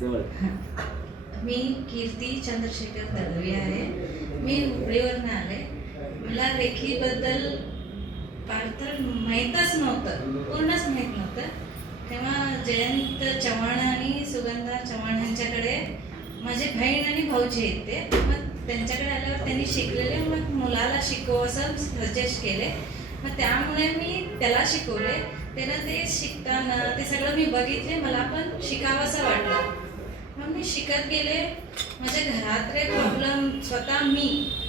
जवळ. मी कीर्ती चंद्रशेखर दळवी आहे. मी हुबळीवरून आले. मला रेखीबद्दल फार तर माहीतच नव्हतं, पूर्णच माहीत नव्हतं. तेव्हा जयंत चव्हाण आणि सुगंधा चव्हाण यांच्याकडे माझी बहीण आणि भाऊजी येते. मग त्यांच्याकडे आल्यावर त्यांनी शिकलेले, मग मुलाला शिकव असं सजेस्ट केले. मग त्यामुळे मी त्याला शिकवले. त्यानं ते शिकताना ते सगळं मी बघितले, मला पण शिकावंसं वाटलं. मग मी शिकत गेले. माझ्या घरातले प्रॉब्लेम स्वतः मी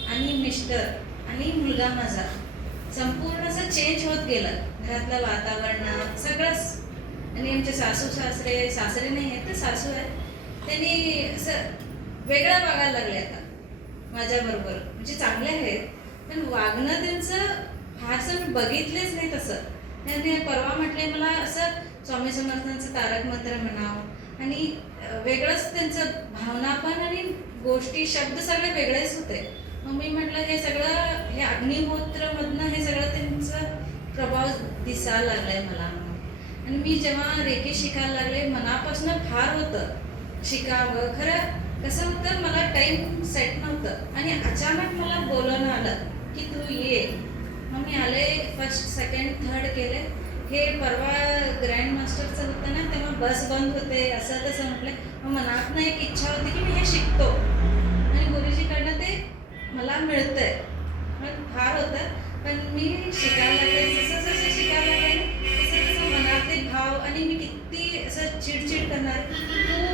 आणि मिस्टर आणि मुलगा माझा संपूर्ण असं चेंज होत गेलं. घरातलं वातावरण सगळंच. आणि आमचे सासरे नाही आहेत तर सासू आहेत, त्यांनी असं वेगळं वागायला लागले आता माझ्याबरोबर. म्हणजे चांगले आहेत पण वागणं त्यांचं फारसं मी बघितलेच नाही तसं. त्यांनी परवा म्हटले मला असं स्वामी समर्थांचं तारक मंत्र म्हणावं आणि वेगळंच त्यांचं भावना पण आणि गोष्टी शब्द सगळे वेगळेच होते. मग मी म्हटलं हे सगळं हे अग्निहोत्रमधनं हे सगळं त्यांचं प्रभाव दिसायला लागलाय मला. आणि मी जेव्हा रेखी शिकायला लागले मनापासून फार होतं शिकावं. खरं कसं होतं, मला टाईम सेट नव्हतं आणि अचानक मला बोलवणं आलं की तू ये. मग मी आले. फर्स्ट सेकंड थर्ड केले. हे परवा ग्रँड मास्टरचं होतं ना, तेव्हा बस बंद होते असं तसं म्हटलं. मग मनातनं एक इच्छा होती की मी हे शिकतो आणि गुरुजीकडनं ते मला मिळतंय. मग फार होतं पण मी शिकायला लागले. जसं जसं शिकायला लागले तसं तसं मनातले भाव आणि मी किती असं चिडचिड करणार,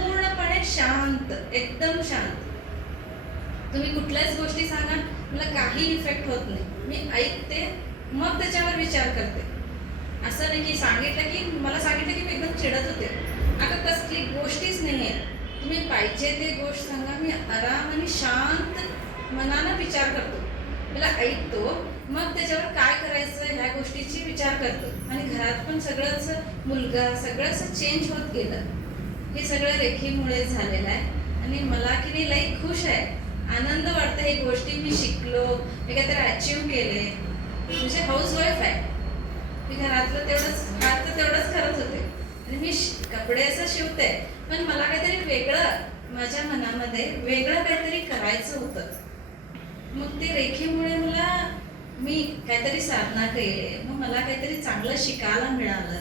पूर्णपणे शांत, एकदम शांत. तुम्ही कुठल्याच गोष्टी सांगा मला काही इफेक्ट होत नाही. मी ऐकते मग त्याच्यावर विचार करते. असं नाही की सांगितलं की मला सांगितलं की मी एकदम चिडत होते. आता कसली गोष्टीच नाही आहे. तुम्ही पाहिजे ते गोष्ट सांगा, मी आराम आणि शांत मनानं विचार करतो. मला ऐकतो मग त्याच्यावर काय करायचं ह्या गोष्टीची विचार करतो. आणि घरात पण सगळंच मुलगा सगळंच चेंज होत गेलं. हे सगळं रेखीमुळे झालेलं आहे आणि मला की नाही लई खुश आहे, आनंद वाटतं. हे गोष्टी मी शिकलो, मी काहीतरी अचीव केले. म्हणजे हाऊसवाईफ आहे मी, घरातलं तेवढंच करत होते आणि मी कपडे असं शिवते. पण मला काहीतरी वेगळं माझ्या मनामध्ये वेगळं काहीतरी करायचं होतं. मग ते रेखीमुळे मी काहीतरी साधना केली. मग मला काहीतरी चांगलं शिकायला मिळालं.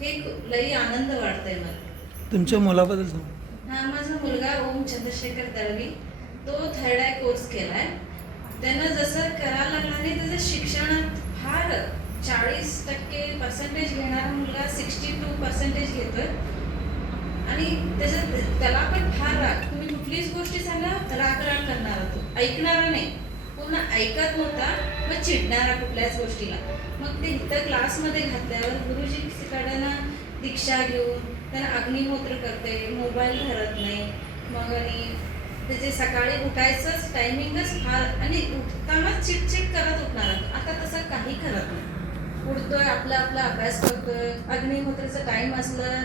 हे लई आनंद वाटतंय मला. तुमच्या मुलाबद्दल सांगा. हा, माझा मुलगा ओम चंद्रशेखर दळवी, तो 3rd आय कोर्स केलाय. त्यानं जसं करायला लागला नाही त्याचं शिक्षणात फार 40% घेणारा मुलगा 62% घेतोय. आणि त्याला पण फार राग. तुम्ही कुठलीच गोष्टी सांगा राग करणारा, तो ऐकणारा नाही. पूर्ण ऐकत नव्हता, मग चिडणारा कुठल्याच गोष्टीला. मग ते इथं क्लासमध्ये घातल्यावर गुरुजीकडनं दीक्षा घेऊन त्यांना अग्निहोत्र करते, मोबाईल धरत नाही. मग आणि त्याचे सकाळी उठायचंच टायमिंगच फार आणि उठतानाच चिडचिड करत उठणार. आता तसं काही करत नाही. उठतोय आपला अभ्यास करतोय. अग्निहोत्राचं टाईम असलं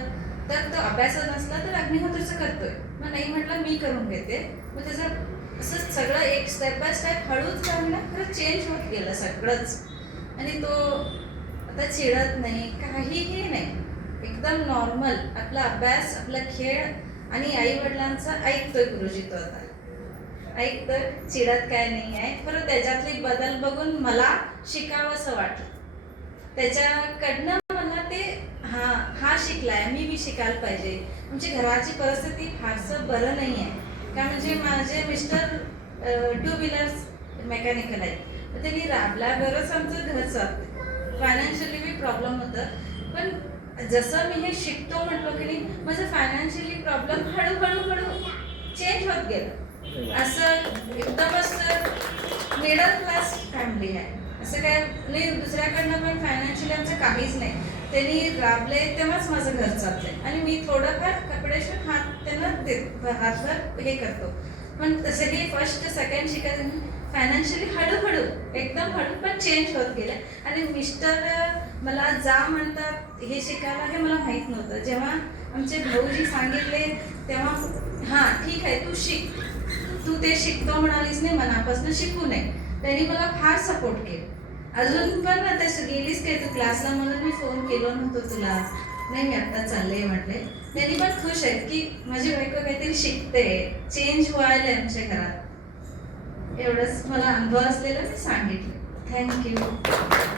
तर तो अभ्यासात नसला तर अग्निहोत्राचं करतोय. मग नाही म्हटलं मी करून घेते. मग त्याचं असं सगळं एक स्टेप बाय स्टेप हळूच चांगलं खरं चेंज होत गेलं सगळंच. आणि तो आता चिडत नाही, काहीही नाही, एकदम नॉर्मल आपला अभ्यास, आपला खेळ आणि आईवडिलांचा ऐकतोय. गुरुजी तो आता ऐकतोय, चिडत काय नाही आहे. परत त्याच्यातले बदल बघून मला शिकावंसं वाटलं. त्याच्याकडनं मला ते हा शिकलाय, मी शिकायला पाहिजे. आमची घराची परिस्थिती फारसं बरं नाही आहे. का म्हणजे माझे मिस्टर 2 व्हीलर्स मेकॅनिकल आहेत. तर त्यांनी राबल्यावरच आमचं घर चालतं. फायनान्शियली बी प्रॉब्लेम होतं. पण जसं मी हे शिकतो म्हटलं की नाही, माझं फायनान्शियली प्रॉब्लेम हळूहळू चेंज होत गेलं. असं एकदमच मिडल क्लास फॅमिली आहे असं काय नाही. दुसऱ्याकडनं पण फायनान्शियली आमचं काहीच नाही. त्यांनी राबले तेव्हाच माझं घर चालतंय. आणि मी थोडंफार कपड्याशिवाय त्यांना हातभर हे करतो. पण तसं हे फर्स्ट सेकंड शिकायचं फायनान्शियली हळूहळू एकदम हळू पण चेंज होत गेलं. आणि मिस्टर मला जा म्हणतात हे शिकायला, हे मला माहीत नव्हतं. जेव्हा आमचे भाऊजी सांगितले तेव्हा हां ठीक आहे तू शिक, तू ते शिकतो म्हणालीस नाही, मनापासून शिकू नये. त्यांनी मला फार सपोर्ट केला. अजून पण आता गेलीस काय तू क्लासला म्हणून मी फोन केलो नव्हतो तुला. नाही मी आत्ता चालले म्हटले. त्यांनी पण खुश आहेत की माझी बायको काहीतरी शिकते, चेंज व्हायला आमच्या घरात. एवढंच मला अनुभव असलेलं मी सांगितलं. थँक्यू.